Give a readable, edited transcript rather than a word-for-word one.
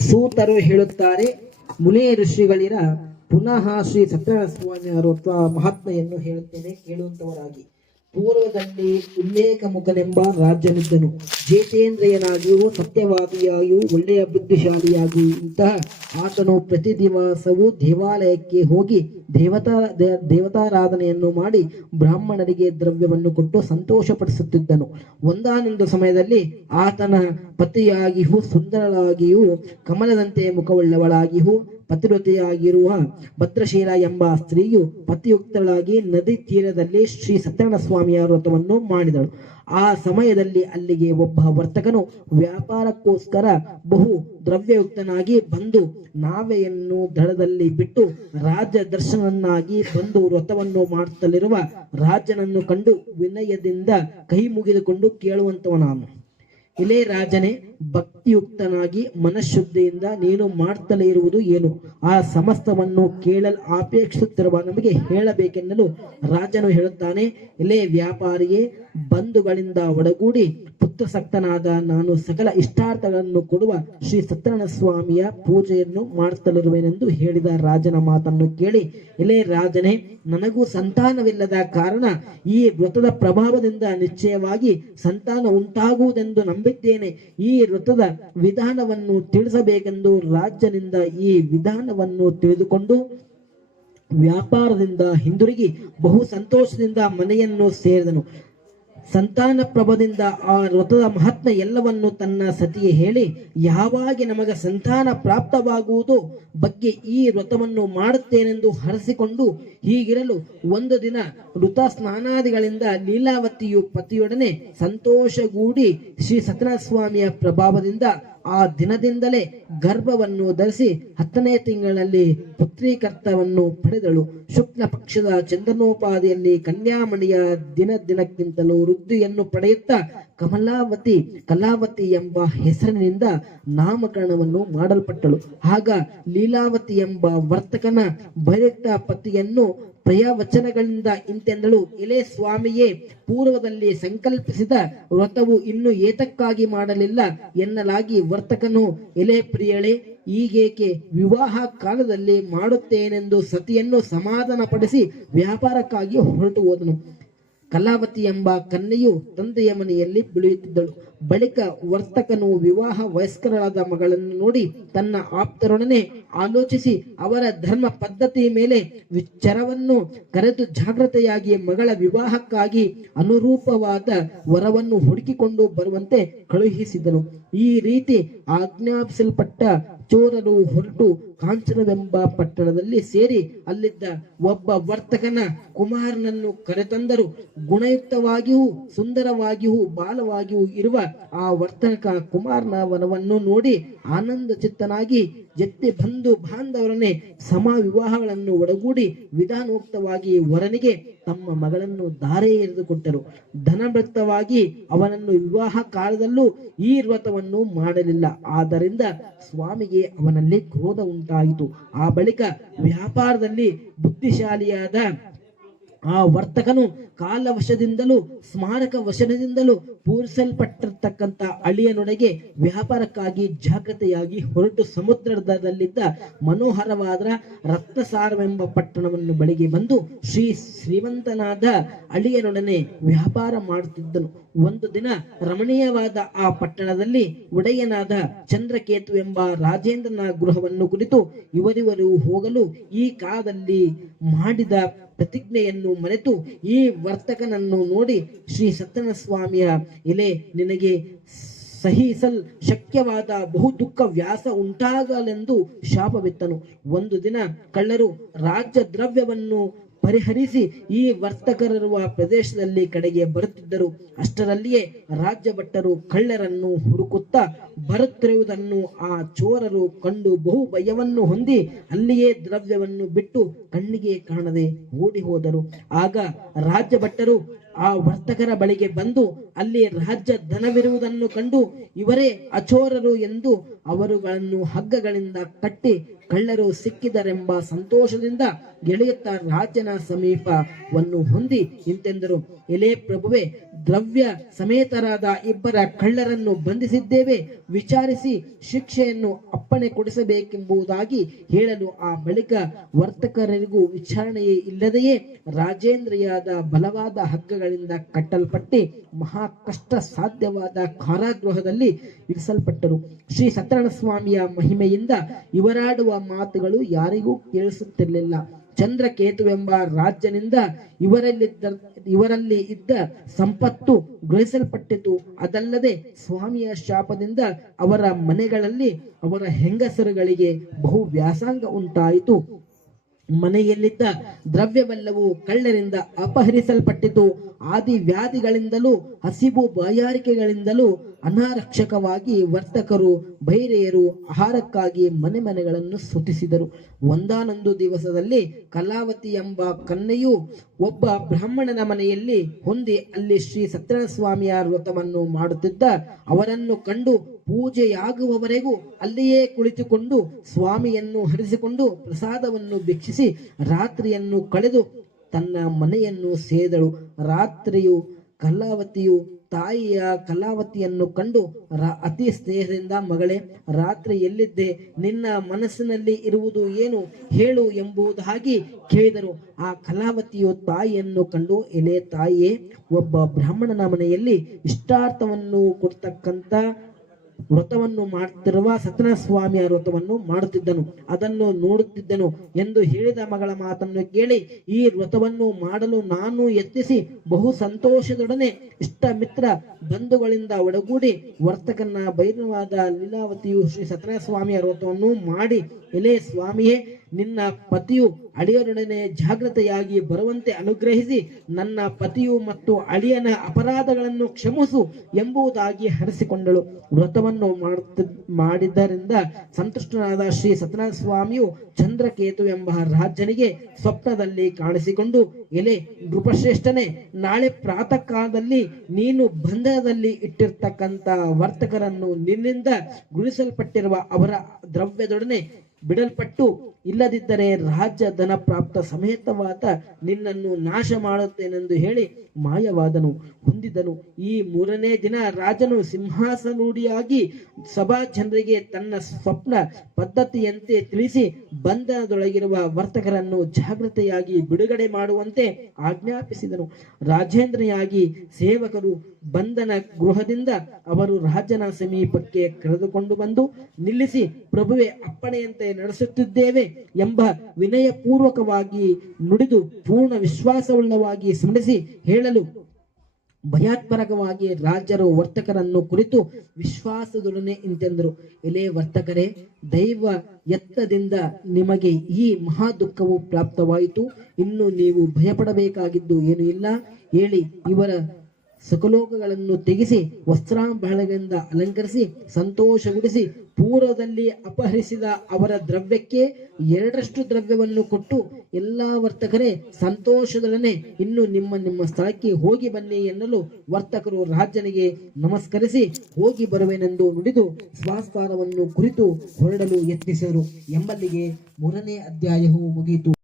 ಸೂತರು ಹೇಳುತ್ತಾರೆ, ಮುನಿ ಋಷಿಗಳಿರ ಪುನಃ ಶ್ರೀ ಸತ್ಯನಾರಾಯಣ ಸ್ವಾಮಿಯವರು ಮಹಾತ್ಮೆಯನ್ನು ಹೇಳುತ್ತೇನೆ, ಕೇಳುವಂತವರಾಗಿ. ಪೂರ್ವದಲ್ಲಿ ಉಲ್ಲೇಖ ಮುಖನೆಂಬ ರಾಜ್ಯನಿದ್ದನು. ಜಿತೇಂದ್ರಿಯನಾಗಿಯೂ ಸತ್ಯವಾದಿಯಾಗಿಯೂ ಒಳ್ಳೆಯ ಬುದ್ಧಿಶಾಲಿಯಾಗಿಯೂ ಇಂತಹ ಆತನು ಪ್ರತಿ ದಿವಸವೂ ದೇವಾಲಯಕ್ಕೆ ಹೋಗಿ ದೇವತಾರಾಧನೆಯನ್ನು ಮಾಡಿ ಬ್ರಾಹ್ಮಣರಿಗೆ ದ್ರವ್ಯವನ್ನು ಕೊಟ್ಟು ಸಂತೋಷಪಡಿಸುತ್ತಿದ್ದನು. ಒಂದಾನೊಂದು ಸಮಯದಲ್ಲಿ ಆತನ ಪತಿಯಾಗಿಯೂ ಸುಂದರಳಾಗಿಯೂ ಕಮಲದಂತೆ ಮುಖವುಳ್ಳವಳಾಗಿಯೂ ಪತಿವ್ರತೆಯಾಗಿರುವ ಭದ್ರಶೀಲ ಎಂಬ ಸ್ತ್ರೀಯು ಪತಿಯುಕ್ತಳಾಗಿ ನದಿ ತೀರದಲ್ಲಿ ಶ್ರೀ ಸತ್ಯನಾರಾಯಣ ಸ್ವಾಮಿಯ ವ್ರತವನ್ನು ಮಾಡಿದಳು. ಆ ಸಮಯದಲ್ಲಿ ಅಲ್ಲಿಗೆ ಒಬ್ಬ ವರ್ತಕನು ವ್ಯಾಪಾರಕ್ಕೋಸ್ಕರ ಬಹು ದ್ರವ್ಯಯುಕ್ತನಾಗಿ ಬಂದು ನಾವೆಯನ್ನು ದಡದಲ್ಲಿ ಬಿಟ್ಟು ರಾಜ್ಯ ದರ್ಶನನ್ನಾಗಿ ಬಂದು ವ್ರತವನ್ನು ಮಾಡುತ್ತಲಿರುವ ರಾಜನನ್ನು ಕಂಡು ವಿನಯದಿಂದ ಕೈ ಮುಗಿದುಕೊಂಡು ಕೇಳುವಂತವನಾನು. ಇಲೇ ರಾಜನೇ, ಭಕ್ತಿಯುಕ್ತನಾಗಿ ಮನಃಶುದ್ಧಿಯಿಂದ ನೀನು ಮಾಡ್ತಲೇ ಇರುವುದು ಏನು? ಆ ಸಮಸ್ತವನ್ನು ಕೇಳಲು ಅಪೇಕ್ಷಿಸುತ್ತಿರುವ ನಮಗೆ ಹೇಳಬೇಕೆನ್ನಲು ರಾಜನು ಹೇಳುತ್ತಾನೆ, ಇಲೇ ವ್ಯಾಪಾರಿಯೇ, ಬಂಧುಗಳಿಂದ ಒಡಗೂಡಿ ಪುತ್ರಸಕ್ತನಾದ ನಾನು ಸಕಲ ಇಷ್ಟಾರ್ಥಗಳನ್ನು ಕೊಡುವ ಶ್ರೀ ಸತ್ಯನಾರಾಯಣ ಸ್ವಾಮಿಯ ಪೂಜೆಯನ್ನು ಮಾಡುತ್ತಲಿರುವೆನೆಂದು ಹೇಳಿದ ರಾಜನ ಮಾತನ್ನು ಕೇಳಿ, ಇಲೇ ರಾಜನೇ, ನನಗೂ ಸಂತಾನವಿಲ್ಲದ ಕಾರಣ ಈ ವ್ರತದ ಪ್ರಭಾವದಿಂದ ನಿಶ್ಚಯವಾಗಿ ಸಂತಾನ ಉಂಟಾಗುವುದೆಂದು ನಂಬಿದ್ದೇನೆ. ಈ ವ್ರತದ ವಿಧಾನವನ್ನು ತಿಳಿಸಬೇಕೆಂದು ರಾಜನಿಂದ ಈ ವಿಧಾನವನ್ನು ತಿಳಿದುಕೊಂಡು ವ್ಯಾಪಾರದಿಂದ ಹಿಂದಿರುಗಿ ಬಹು ಸಂತೋಷದಿಂದ ಮನೆಯನ್ನು ಸೇರಿದನು. ಸಂತಾನ ಪ್ರಭದಿಂದ ಆ ವ್ರತದ ಮಹಾತ್ಮ ಎಲ್ಲವನ್ನು ತನ್ನ ಸತಿಗೆ ಹೇಳಿ, ಯಾವಾಗ ನಮಗೆ ಸಂತಾನ ಪ್ರಾಪ್ತವಾಗುವುದು ಬಗ್ಗೆ ಈ ವ್ರತವನ್ನು ಮಾಡುತ್ತೇನೆಂದು ಹರಸಿಕೊಂಡು ಹೀಗಿರಲು ಒಂದು ದಿನ ಋತ ಸ್ನಾನಾದಿಗಳಿಂದ ಲೀಲಾವತಿಯು ಪತಿಯೊಡನೆ ಸಂತೋಷಗೂಡಿ ಶ್ರೀ ಸತ್ಯನಾರಾಯಣ ಸ್ವಾಮಿಯ ಪ್ರಭಾವದಿಂದ ಆ ದಿನದಿಂದಲೇ ಗರ್ಭವನ್ನು ಧರಿಸಿ 10ನೇ ತಿಂಗಳಲ್ಲಿ ಪುತ್ರೀಕರ್ತವನ್ನು ಪಡೆದಳು. ಶುಕ್ಲ ಪಕ್ಷದ ಚಂದ್ರನೋಪಾದಿಯಲ್ಲಿ ಕನ್ಯಾಮಣಿಯ ದಿನಕ್ಕಿಂತಲೂ ವೃದ್ಧಿಯನ್ನು ಪಡೆಯುತ್ತಾ ಕಲಾವತಿ ಎಂಬ ಹೆಸರಿನಿಂದ ನಾಮಕರಣವನ್ನು ಮಾಡಲ್ಪಟ್ಟಳು. ಆಗ ಲೀಲಾವತಿ ಎಂಬ ವರ್ತಕನ ಭಯಯುಕ್ತ ಪತಿಯನ್ನು ಪ್ರಯವಚನಗಳಿಂದ ಇಂತೆಂದಳು, ಎಲೆ ಸ್ವಾಮಿಯೇ, ಪೂರ್ವದಲ್ಲಿ ಸಂಕಲ್ಪಿಸಿದ ವ್ರತವು ಇನ್ನು ಏತಕ್ಕಾಗಿ ಮಾಡಲಿಲ್ಲ ಎನ್ನಲಾಗಿ ವರ್ತಕನು, ಎಲೆ ಪ್ರಿಯಳೆ, ಈಗೇಕೆ ವಿವಾಹ ಕಾಲದಲ್ಲಿ ಮಾಡುತ್ತೇನೆಂದು ಸತಿಯನ್ನು ಸಮಾಧಾನಪಡಿಸಿ ವ್ಯಾಪಾರಕ್ಕಾಗಿ ಹೊರಟು ಹೋದನು. ಕಲಾವತಿ ಎಂಬ ಕನ್ಯೆಯು ತಂದೆಯ ಮನೆಯಲ್ಲಿ ಬೆಳೆಯುತ್ತಿದ್ದಳು. ಬಳಿಕ ವರ್ತಕನು ವಿವಾಹ ವಯಸ್ಕರಾದ ಮಗಳನ್ನು ನೋಡಿ ತನ್ನ ಆಪ್ತರೊಡನೆ ಆಲೋಚಿಸಿ ಅವರ ಧರ್ಮ ಪದ್ಧತಿ ಮೇಲೆ ವಿಚಾರವನ್ನು ಕರೆದು ಜಾಗ್ರತೆಯಾಗಿ ಮಗಳ ವಿವಾಹಕ್ಕಾಗಿ ಅನುರೂಪವಾದ ವರವನ್ನು ಹುಡುಕಿಕೊಂಡು ಬರುವಂತೆ ಕಳುಹಿಸಿದನು. ಈ ರೀತಿ ಆಜ್ಞಾಪಿಸಲ್ಪಟ್ಟ ಚೋರರು ಹೊರಟು ಕಾಂಚನವೆಂಬ ಪಟ್ಟಣದಲ್ಲಿ ಸೇರಿ ಅಲ್ಲಿದ್ದ ಒಬ್ಬ ವರ್ತಕನ ಕುಮಾರನನ್ನು ಕರೆತಂದರು. ಗುಣಯುಕ್ತವಾಗಿಯೂ ಸುಂದರವಾಗಿಯೂ ಬಾಲವಾಗಿಯೂ ಇರುವ ಆ ವರ್ತಕ ಕುಮಾರನ ವನವನ್ನು ನೋಡಿ ಆನಂದ ಚಿತ್ತನಾಗಿ ಜೊತೆ ಬಂಧು ಬಾಂಧವರನ್ನೇ ಸಮ ವಿವಾಹಗಳನ್ನು ಒಡಗೂಡಿ ವಿಧಾನೋಕ್ತವಾಗಿ ವರನಿಗೆ ತಮ್ಮ ಮಗಳನ್ನು ಧಾರೆ ಎರೆದುಕೊಟ್ಟರು. ಧನಭಕ್ತವಾಗಿ ಅವನನ್ನು ವಿವಾಹ ಕಾಲದಲ್ಲೂ ಈ ವ್ರತವನ್ನು ಮಾಡಲಿಲ್ಲ. ಆದ್ದರಿಂದ ಸ್ವಾಮಿಗೆ ಅವನಲ್ಲಿ ಕ್ರೋಧ ಉಂಟಾಯಿತು. ಆ ಬಳಿಕ ವ್ಯಾಪಾರದಲ್ಲಿ ಬುದ್ಧಿಶಾಲಿಯಾದ ಆ ವರ್ತಕನು ಕಾಲವಶದಿಂದಲೂ ಸ್ಮಾರಕ ವಶದಿಂದಲೂ ಪೂರಿಸಲ್ಪಟ್ಟಿರ್ತಕ್ಕಂಥ ಅಳಿಯನೊಡೆಗೆ ವ್ಯಾಪಾರಕ್ಕಾಗಿ ಜಾಗ್ರತೆಯಾಗಿ ಹೊರಟು ಸಮುದ್ರದಲ್ಲಿದ್ದ ಮನೋಹರವಾದ ರತ್ನಸಾರವೆಂಬ ಪಟ್ಟಣವನ್ನು ಬಳಿಗೆ ಬಂದು ಶ್ರೀಮಂತನಾದ ಅಳಿಯನೊಡನೆ ವ್ಯಾಪಾರ ಮಾಡುತ್ತಿದ್ದನು. ಒಂದು ದಿನ ರಮಣೀಯವಾದ ಆ ಪಟ್ಟಣದಲ್ಲಿ ಒಡೆಯನಾದ ಚಂದ್ರಕೇತು ಎಂಬ ರಾಜೇಂದ್ರನ ಗೃಹವನ್ನು ಕುರಿತು ಇವರಿವರು ಹೋಗಲು ಈ ಕಾಲದಲ್ಲಿ ಮಾಡಿದ ಪ್ರತಿಜ್ಞೆಯನ್ನು ಮರೆತು ಈ ವರ್ತಕನನ್ನು ನೋಡಿ ಶ್ರೀ ಸತ್ಯನಾರಾಯಣ ಸ್ವಾಮಿಯ, ಎಲೆ, ನಿನಗೆ ಸಹಿಸಲ್ ಶಕ್ಯವಾದ ಬಹು ದುಃಖ ವ್ಯಾಸ ಉಂಟಾಗಲೆಂದು ಶಾಪವಿತ್ತನು. ಒಂದು ದಿನ ಕಳ್ಳರು ರಾಜ್ಯ ದ್ರವ್ಯವನ್ನು ಪರಿಹರಿಸಿ ಈ ವರ್ತಕರಿರುವ ಪ್ರದೇಶದಲ್ಲಿ ಕಡೆಗೆ ಬರುತ್ತಿದ್ದರು. ಅಷ್ಟರಲ್ಲಿಯೇ ರಾಜ್ಯ ಭಟ್ಟರು ಕಳ್ಳರನ್ನು ಹುಡುಕುತ್ತಾ ಬರುತ್ತಿರುವುದನ್ನು ಆ ಚೋರರು ಕಂಡು ಬಹು ಭಯವನ್ನು ಹೊಂದಿ ಅಲ್ಲಿಯೇ ದ್ರವ್ಯವನ್ನು ಬಿಟ್ಟು ಕಣ್ಣಿಗೆ ಕಾಣದೆ ಓಡಿ ಹೋದರು. ಆಗ ರಾಜ್ಯ ಭಟ್ಟರು ಆ ವರ್ತಕರ ಬಳಿಗೆ ಬಂದು ಅಲ್ಲಿ ರಾಜ್ಯ ಧನವಿರುವುದನ್ನು ಕಂಡು ಇವರೇ ಅಚೋರರು ಎಂದು ಅವರುಗಳನ್ನು ಹಗ್ಗಗಳಿಂದ ಕಟ್ಟಿ ಕಳ್ಳರು ಸಿಕ್ಕಿದರೆಂಬ ಸಂತೋಷದಿಂದ ಗೆಳೆಯುತ್ತಾ ರಾಜನ ಸಮೀಪವನ್ನು ಹೊಂದಿ ಇಂತೆಂದರು, ಎಲೆ ಪ್ರಭುವೆ, ದ್ರವ್ಯ ಸಮೇತರಾದ ಇಬ್ಬರ ಕಳ್ಳರನ್ನು ಬಂಧಿಸಿದ್ದೇವೆ, ವಿಚಾರಿಸಿ ಶಿಕ್ಷೆಯನ್ನು ಅಪ್ಪಣೆ ಕೊಡಿಸಬೇಕೆಂಬುದಾಗಿ ಹೇಳಲು ಆ ಬಳಿಕ ವರ್ತಕರಿಗೂ ವಿಚಾರಣೆಯೇ ಇಲ್ಲದೆಯೇ ರಾಜೇಂದ್ರಿಯಾದ ಬಲವಾದ ಹಗ್ಗಗಳಿಂದ ಕಟ್ಟಲ್ಪಟ್ಟಿ ಮಹಾ ಕಷ್ಟ ಸಾಧ್ಯವಾದ ಕಾರಾಗೃಹದಲ್ಲಿ ಇರಿಸಲ್ಪಟ್ಟರು. ಶ್ರೀ ಸತ್ಯನಾರಾಯಣ ಸ್ವಾಮಿಯ ಮಹಿಮೆಯಿಂದ ಇವರಾಡುವ ಮಾತುಗಳು ಯಾರಿಗೂ ಕೇಳಿಸುತ್ತಿರಲಿಲ್ಲ. ಚಂದ್ರಕೇತುವೆಂಬ ರಾಜ್ಯನಿಂದ ಇವರಲ್ಲಿ ಇದ್ದ ಸಂಪತ್ತು ಗ್ರಹಿಸಲ್ಪಟ್ಟಿತು. ಅದಲ್ಲದೆ ಸ್ವಾಮಿಯ ಶಾಪದಿಂದ ಅವರ ಮನೆಗಳಲ್ಲಿ ಅವರ ಹೆಂಗಸರುಗಳಿಗೆ ಬಹು ವ್ಯಾಸಂಗ ಉಂಟಾಯಿತು. ಮನೆಯಲ್ಲಿದ್ದ ದ್ರವ್ಯವೆಲ್ಲವೂ ಕಳ್ಳರಿಂದ ಅಪಹರಿಸಲ್ಪಟ್ಟಿತು. ಆದಿ ವ್ಯಾಧಿಗಳಿಂದಲೂ ಹಸಿವು ಬಾಯಾರಿಕೆಗಳಿಂದಲೂ ಅನಾರಕ್ಷಕವಾಗಿ ವರ್ತಕರು ಬೈರೆಯರು ಆಹಾರಕ್ಕಾಗಿ ಮನೆ ಮನೆಗಳನ್ನು ಸ್ತುತಿಸಿದರು. ಒಂದಾನೊಂದು ದಿವಸದಲ್ಲಿ ಕಲಾವತಿ ಎಂಬ ಕನ್ಯೆಯು ಒಬ್ಬ ಬ್ರಾಹ್ಮಣನ ಮನೆಯಲ್ಲಿ ಹೊಂದಿ ಅಲ್ಲಿ ಶ್ರೀ ಸತ್ಯನಾರಾಯಣ ಸ್ವಾಮಿಯ ವ್ರತವನ್ನು ಮಾಡುತ್ತಿದ್ದ ಅವರನ್ನು ಕಂಡು ಪೂಜೆಯಾಗುವವರೆಗೂ ಅಲ್ಲಿಯೇ ಕುಳಿತುಕೊಂಡು ಸ್ವಾಮಿಯನ್ನು ಹರಿಸಿಕೊಂಡು ಪ್ರಸಾದವನ್ನು ಭಿಕ್ಷಿಸಿ ರಾತ್ರಿಯನ್ನು ಕಳೆದು ತನ್ನ ಮನೆಯನ್ನು ಸೇದಳು. ರಾತ್ರಿಯು ಕಲಾವತಿಯು ತಾಯಿಯ ಕಲಾವತಿಯನ್ನು ಕಂಡು ಅತಿ ಸ್ನೇಹದಿಂದ, ಮಗಳೇ, ರಾತ್ರಿ ಎಲ್ಲಿದ್ದೆ, ನಿನ್ನ ಮನಸ್ಸಿನಲ್ಲಿ ಇರುವುದು ಏನು ಹೇಳು ಎಂಬುದಾಗಿ ಕೇಳಿದರು. ಆ ಕಲಾವತಿಯು ತಾಯಿಯನ್ನು ಕಂಡು, ಎಲೆ ತಾಯಿಯೇ, ಒಬ್ಬ ಬ್ರಾಹ್ಮಣನ ಮನೆಯಲ್ಲಿ ಇಷ್ಟಾರ್ಥವನ್ನು ಕೊಡ್ತಕ್ಕಂಥ ವ್ರತವನ್ನು ಮಾಡುತ್ತಿರುವ ಸತ್ಯನಾರಾಯಣ ಸ್ವಾಮಿಯ ವ್ರತವನ್ನು ಮಾಡುತ್ತಿದ್ದನು, ಅದನ್ನು ನೋಡುತ್ತಿದ್ದನು ಎಂದು ಹೇಳಿದ ಮಗಳ ಮಾತನ್ನು ಕೇಳಿ ಈ ವ್ರತವನ್ನು ಮಾಡಲು ನಾನು ಯತ್ನಿಸಿ ಬಹು ಸಂತೋಷದೊಡನೆ ಇಷ್ಟ ಮಿತ್ರ ಬಂಧುಗಳಿಂದ ಒಡಗೂಡಿ ವರ್ತಕನ ಬೈರವಾದ ಲೀಲಾವತಿಯು ಶ್ರೀ ಸತ್ಯನಾರಾಯಣ ಸ್ವಾಮಿಯ ವ್ರತವನ್ನು ಮಾಡಿ, ಎಲೆ ಸ್ವಾಮಿಯೇ, ನಿನ್ನ ಪತಿಯು ಅಳಿಯರೊಡನೆ ಜಾಗೃತೆಯಾಗಿ ಬರುವಂತೆ ಅನುಗ್ರಹಿಸಿ ನನ್ನ ಪತಿಯು ಮತ್ತು ಅಳಿಯನ ಅಪರಾಧಗಳನ್ನು ಕ್ಷಮಿಸು ಎಂಬುದಾಗಿ ಹರಿಸಿಕೊಂಡಳು. ವ್ರತವನ್ನು ಮಾಡಿದ್ದರಿಂದ ಸಂತುಷ್ಟನಾದ ಶ್ರೀ ಸತ್ಯನಾರಾಯಣ ಸ್ವಾಮಿಯು ಚಂದ್ರಕೇತು ಎಂಬ ರಾಜನಿಗೆ ಸ್ವಪ್ನದಲ್ಲಿ ಕಾಣಿಸಿಕೊಂಡು, ಎಲೆ ನೃಪಶ್ರೇಷ್ಠನೇ, ನಾಳೆ ಪ್ರಾತಃ ಕಾಲದಲ್ಲಿ ನೀನು ಬಂಧನದಲ್ಲಿ ಇಟ್ಟಿರ್ತಕ್ಕಂಥ ವರ್ತಕರನ್ನು ನಿನ್ನಿಂದ ಗುಣಿಸಲ್ಪಟ್ಟಿರುವ ಅವರ ದ್ರವ್ಯದೊಡನೆ ಬಿಡಲ್ಪಟ್ಟು, ಇಲ್ಲದಿದ್ದರೆ ರಾಜ್ಯ ಧನ ಪ್ರಾಪ್ತ ಸಮೇತವಾದ ನಿನ್ನನ್ನು ನಾಶ ಮಾಡುತ್ತೇನೆಂದು ಹೇಳಿ ಮಾಯವಾದನು ಹೊಂದಿದನು. ಈ ಮೂರನೇ ದಿನ ರಾಜನು ಸಿಂಹಾಸನೂಢಿಯಾಗಿ ಸಭಾ ಜನರಿಗೆ ತನ್ನ ಸ್ವಪ್ನ ಪದ್ಧತಿಯಂತೆ ತಿಳಿಸಿ ಬಂಧನದೊಳಗಿರುವ ವರ್ತಕರನ್ನು ಜಾಗೃತೆಯಾಗಿ ಬಿಡುಗಡೆ ಮಾಡುವಂತೆ ಆಜ್ಞಾಪಿಸಿದನು. ರಾಜೇಂದ್ರಯಾಗಿ ಸೇವಕರು ಬಂಧನ ಗೃಹದಿಂದ ಅವರು ರಾಜನ ಸಮೀಪಕ್ಕೆ ಕರೆದುಕೊಂಡು ಬಂದು ನಿಲ್ಲಿಸಿ, ಪ್ರಭುವೆ, ಅಪ್ಪಣೆಯಂತೆ ನಡೆಸುತ್ತಿದ್ದೇವೆ ಎಂಬ ವಿನಯಪೂರ್ವಕವಾಗಿ ನುಡಿದು ಪೂರ್ಣ ವಿಶ್ವಾಸವುಳ್ಳವಾಗಿ ಸ್ಮರಿಸಿ ಹೇಳಲು ಭಯಾತ್ಮಕವಾಗಿ ರಾಜರು ವರ್ತಕರನ್ನು ಕುರಿತು ವಿಶ್ವಾಸದೊಡನೆ ಇಂತೆಂದರು, ಎಲೆ ವರ್ತಕರೇ, ದೈವ ಯತ್ನದಿಂದ ನಿಮಗೆ ಈ ಮಹಾ ದುಃಖವು ಪ್ರಾಪ್ತವಾಯಿತು. ಇನ್ನು ನೀವು ಭಯಪಡಬೇಕಾಗಿದ್ದು ಏನು ಇಲ್ಲ. ಹೇಳಿ, ಇವರ ಸಕಲೋಕಗಳನ್ನು ತೆಗೆಸಿ ವಸ್ತ್ರಾಭರಣಗಳಿಂದ ಅಲಂಕರಿಸಿ ಸಂತೋಷಗೊಳಿಸಿ ಪೂರ್ವದಲ್ಲಿ ಅಪಹರಿಸಿದ ಅವರ ದ್ರವ್ಯಕ್ಕೆ 2ರಷ್ಟು ದ್ರವ್ಯವನ್ನು ಕೊಟ್ಟು, ಎಲ್ಲಾ ವರ್ತಕರೇ ಸಂತೋಷದೊಡನೆ ಇನ್ನು ನಿಮ್ಮ ಸ್ಥಳಕ್ಕೆ ಹೋಗಿ ಬನ್ನಿ ಎನ್ನಲು ವರ್ತಕರು ರಾಜನಿಗೆ ನಮಸ್ಕರಿಸಿ ಹೋಗಿ ಬರುವೆನೆಂದು ನುಡಿದು ಸ್ವಾಸ್ಥಾನವನ್ನು ಕುರಿತು ಹೊರಡಲು ಯತ್ನಿಸಿದರು ಎಂಬಲ್ಲಿಗೆ 3ನೇ ಅಧ್ಯಾಯವು ಮುಗಿಯಿತು.